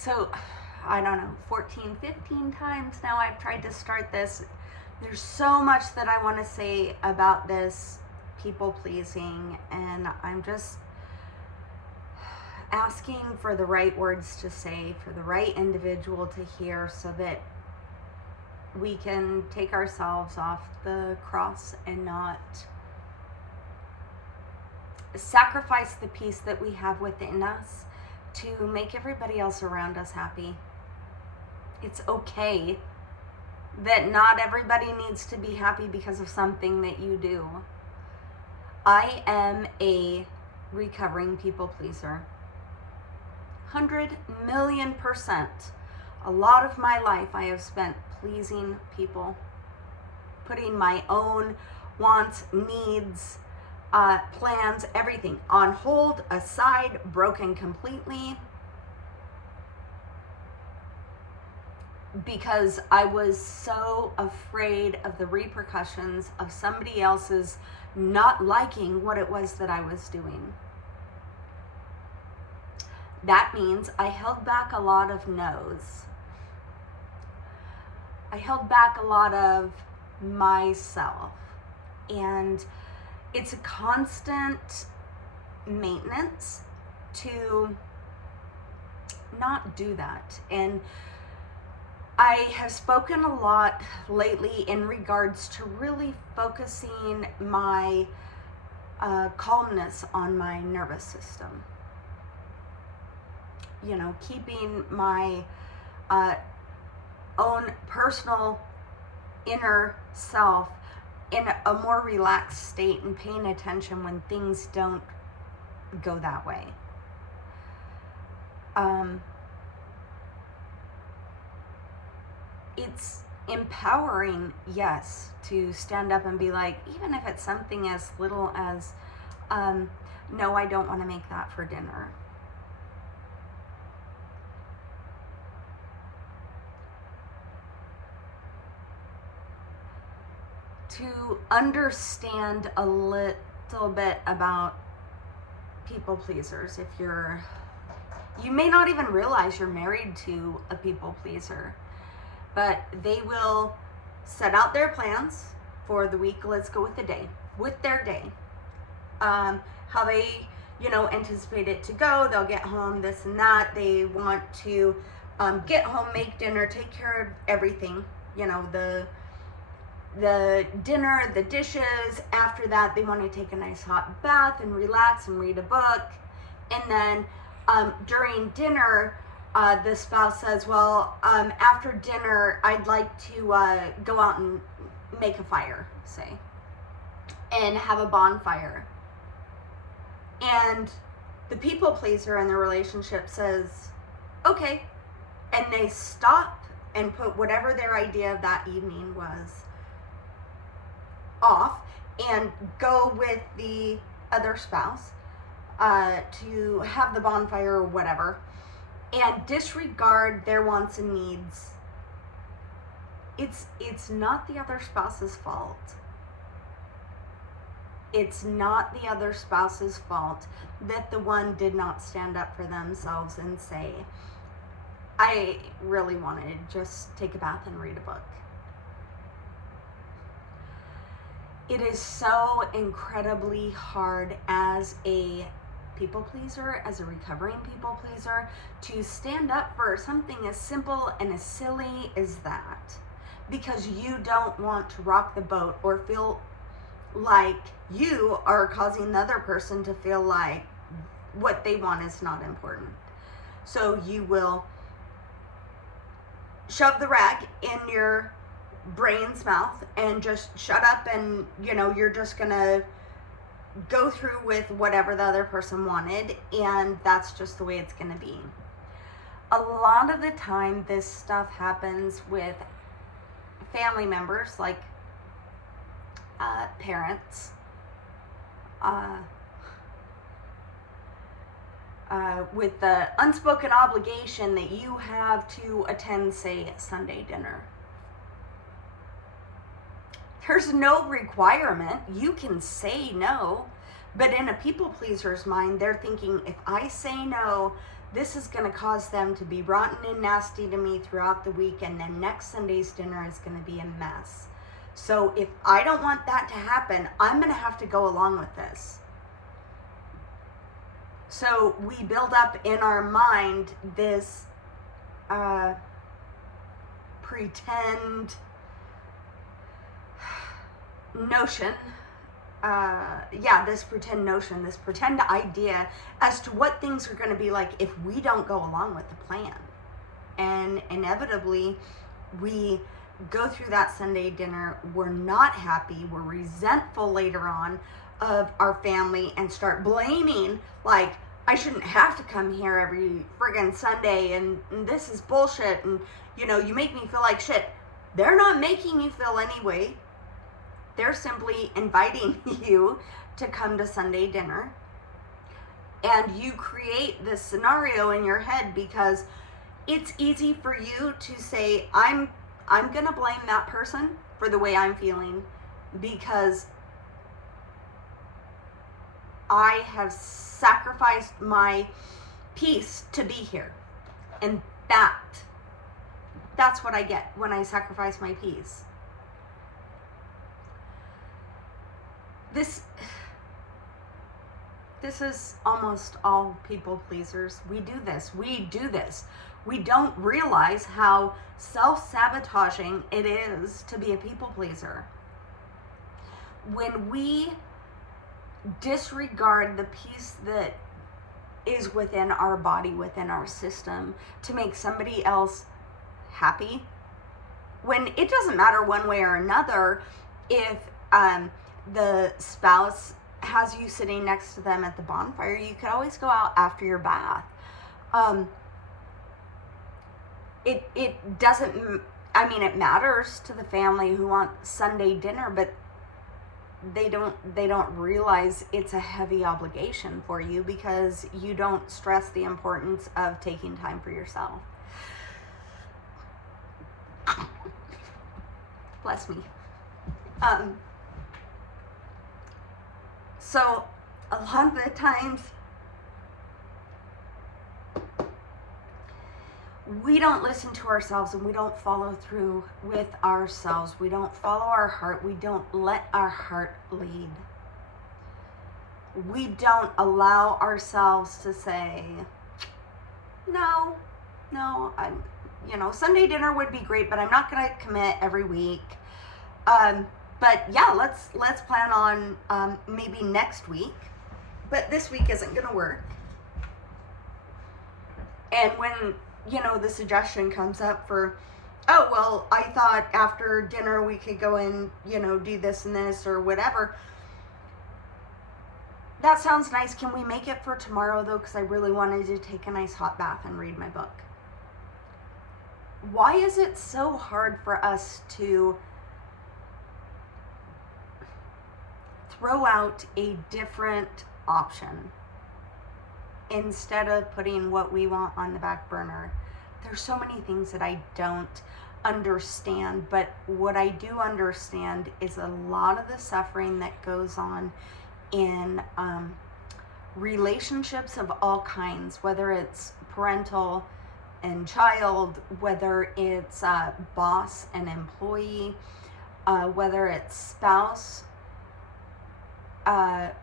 So, I don't know, 14, 15 times now I've tried to start this. There's so much that I want to say about this people pleasing, and I'm just asking for the right words to say, for the right individual to hear, so that we can take ourselves off the cross and not sacrifice the peace that we have within us to make everybody else around us happy. It's okay that not everybody needs to be happy because of something that you do. I am a recovering people pleaser. 100,000,000%. A lot of my life I have spent pleasing people, putting my own wants, needs, plans, everything on hold, aside, broken completely, because I was so afraid of the repercussions of somebody else's not liking what it was that I was doing. That means I held back a lot of no's. I held back a lot of myself. And it's a constant maintenance to not do that. And I have spoken a lot lately in regards to really focusing my calmness on my nervous system. You know, keeping my own personal inner self in a more relaxed state and paying attention when things don't go that way. It's empowering, yes, to stand up and be like, even if it's something as little as, no, I don't want to make that for dinner. To understand a little bit about people pleasers. If you may not even realize you're married to a people pleaser, but they will set out their plans for the week. Let's go with their day. How they, anticipate it to go. They'll get home, this and that. They want to get home, make dinner, take care of everything. The dinner, the dishes. After that, they want to take a nice hot bath and relax and read a book. And then during dinner, the spouse says, well, after dinner, I'd like to go out and make a fire, say, and have a bonfire. And the people pleaser in the relationship says, okay. And they stop and put whatever their idea of that evening was off and go with the other spouse to have the bonfire or whatever, and disregard their wants and needs. It's not the other spouse's fault. It's not the other spouse's fault that the one did not stand up for themselves and say, I really want to just take a bath and read a book. It is so incredibly hard as a people pleaser, as a recovering people pleaser, to stand up for something as simple and as silly as that, because you don't want to rock the boat or feel like you are causing the other person to feel like what they want is not important. So you will shove the rag in your brain's mouth and just shut up, and you're just gonna go through with whatever the other person wanted, and that's just the way it's gonna be. A lot of the time this stuff happens with family members, like parents, with the unspoken obligation that you have to attend, say, Sunday dinner. There's no requirement. You can say no, But in a people pleaser's mind, they're thinking, if I say no, this is going to cause them to be rotten and nasty to me throughout the week, and then next Sunday's dinner is going to be a mess. So if I don't want that to happen, I'm going to have to go along with this. So we build up in our mind this pretend notion, this pretend notion, this pretend idea as to what things are going to be like if we don't go along with the plan. And inevitably, we go through that Sunday dinner, we're not happy, we're resentful later on of our family, and start blaming, like, I shouldn't have to come here every friggin' Sunday, and this is bullshit, and you make me feel like shit. They're not making you feel anyway. They're simply inviting you to come to Sunday dinner, and you create this scenario in your head because it's easy for you to say, I'm gonna blame that person for the way I'm feeling because I have sacrificed my peace to be here. And that's what I get when I sacrifice my peace. This is almost all people pleasers. We do this. We don't realize how self-sabotaging it is to be a people pleaser. When we disregard the peace that is within our body, within our system, to make somebody else happy, when it doesn't matter one way or another if the spouse has you sitting next to them at the bonfire, you could always go out after your bath. It doesn't, it matters to the family who want Sunday dinner, but they don't realize it's a heavy obligation for you because you don't stress the importance of taking time for yourself. Bless me. So a lot of the times we don't listen to ourselves and we don't follow through with ourselves. We don't follow our heart. We don't let our heart lead. We don't allow ourselves to say, no, Sunday dinner would be great, but I'm not going to commit every week. But yeah, let's plan on maybe next week, but this week isn't going to work. And when the suggestion comes up for, oh, well, I thought after dinner we could go and, do this and this or whatever. That sounds nice. Can we make it for tomorrow, though? Because I really wanted to take a nice hot bath and read my book. Why is it so hard for us to throw out a different option instead of putting what we want on the back burner? There's so many things that I don't understand, but what I do understand is a lot of the suffering that goes on in relationships of all kinds, whether it's parental and child, whether it's boss and employee, whether it's spouse,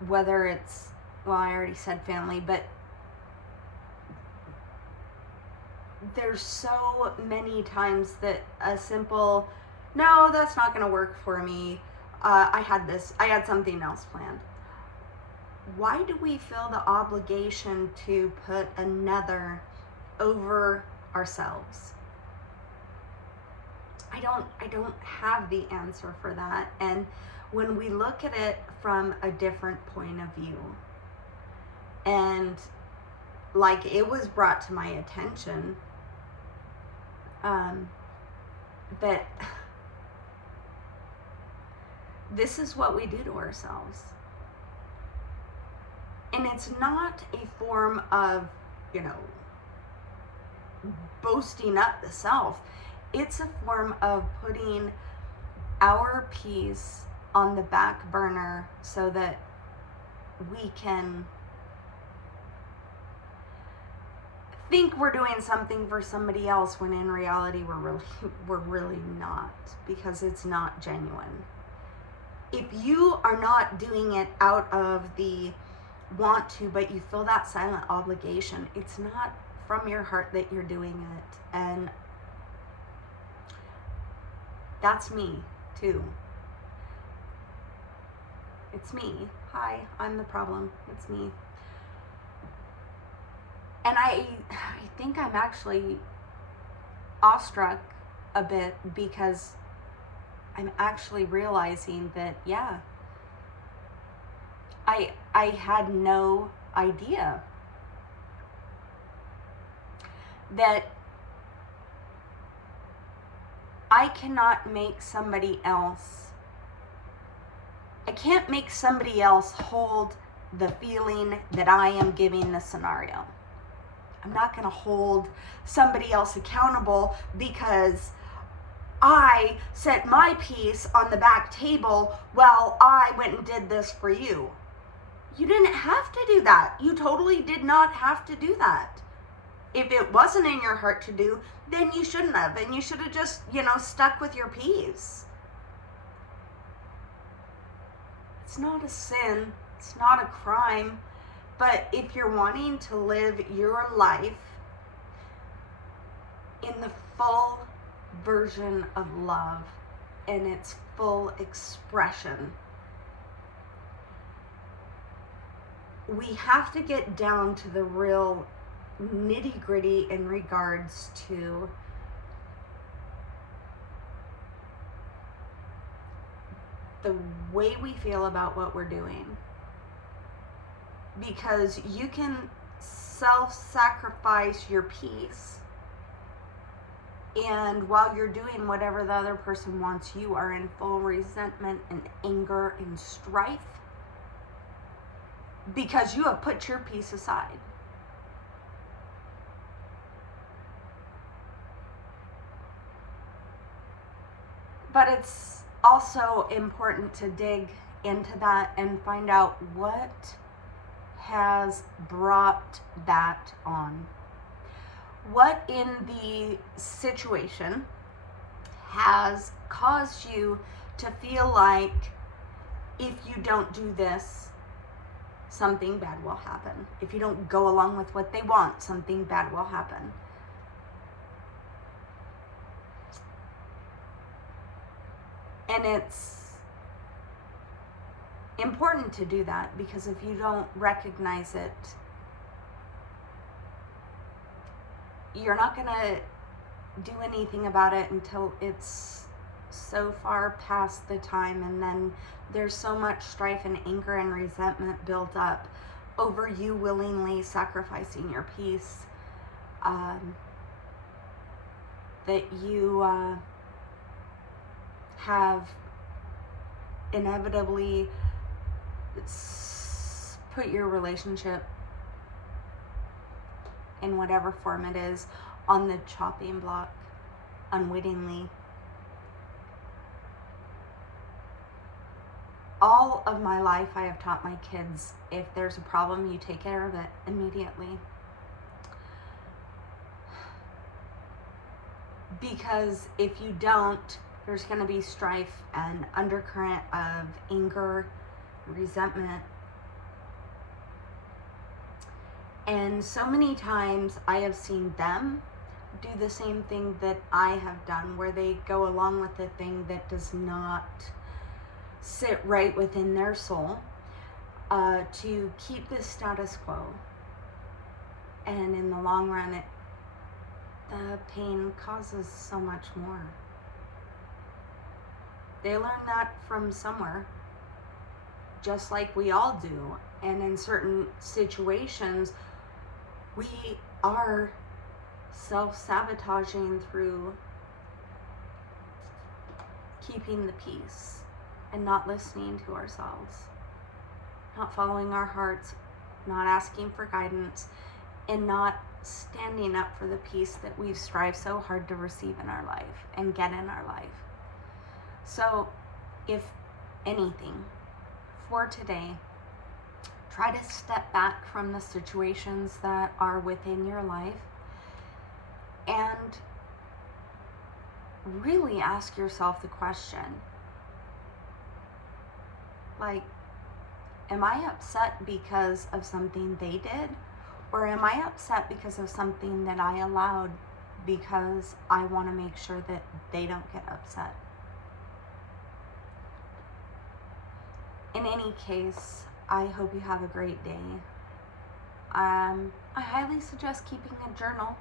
whether it's, well, I already said family, but there's so many times that a simple, no, that's not going to work for me. I had something else planned. Why do we feel the obligation to put another over ourselves? I don't have the answer for that. And when we look at it from a different point of view, and like it was brought to my attention that this is what we do to ourselves. And it's not a form of, boasting up the self. It's a form of putting our peace on the back burner so that we can think we're doing something for somebody else when in reality we're really not, because it's not genuine. If you are not doing it out of the want to, but you feel that silent obligation, it's not from your heart that you're doing it. And that's me too. It's me. Hi, I'm the problem. It's me. And I think I'm actually awestruck a bit, because I'm actually realizing that, yeah, I had no idea that I cannot make somebody else, I can't make somebody else hold the feeling that I am giving the scenario. I'm not going to hold somebody else accountable because I set my piece on the back table while I went and did this for you. You didn't have to do that. You totally did not have to do that. If it wasn't in your heart to do, then you shouldn't have. And you should have just, stuck with your piece. It's not a sin. It's not a crime. But if you're wanting to live your life in the full version of love and its full expression, we have to get down to the real nitty-gritty in regards to the way we feel about what we're doing. Because you can self-sacrifice your peace, and while you're doing whatever the other person wants, you are in full resentment and anger and strife because you have put your peace aside. But it's also important to dig into that and find out what has brought that on. What in the situation has caused you to feel like if you don't do this, something bad will happen. If you don't go along with what they want, something bad will happen. And it's important to do that, because if you don't recognize it, you're not going to do anything about it until it's so far past the time, and then there's so much strife and anger and resentment built up over you willingly sacrificing your peace, that you have inevitably put your relationship, in whatever form it is, on the chopping block unwittingly. All of my life I have taught my kids, if there's a problem, you take care of it immediately. Because if you don't, there's going to be strife and undercurrent of anger, resentment. And so many times I have seen them do the same thing that I have done, where they go along with the thing that does not sit right within their soul, to keep the status quo. And in the long run, the pain causes so much more. They learn that from somewhere, just like we all do. And in certain situations, we are self-sabotaging through keeping the peace and not listening to ourselves, not following our hearts, not asking for guidance, and not standing up for the peace that we've strived so hard to receive in our life and get in our life. So, if anything, for today, Try to step back from the situations that are within your life and really ask yourself the question, like, am I upset because of something they did? Or am I upset because of something that I allowed because I want to make sure that they don't get upset? In any case, I hope you have a great day. I highly suggest keeping a journal,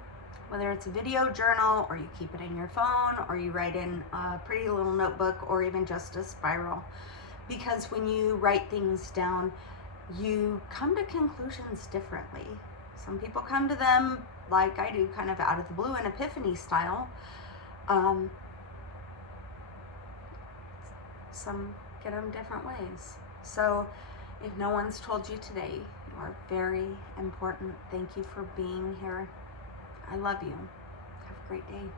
whether it's a video journal or you keep it in your phone or you write in a pretty little notebook or even just a spiral. Because when you write things down, you come to conclusions differently. Some people come to them like I do, kind of out of the blue, an epiphany style. Some get them different ways. So if no one's told you today, you are very important. Thank you for being here. I love you. Have a great day.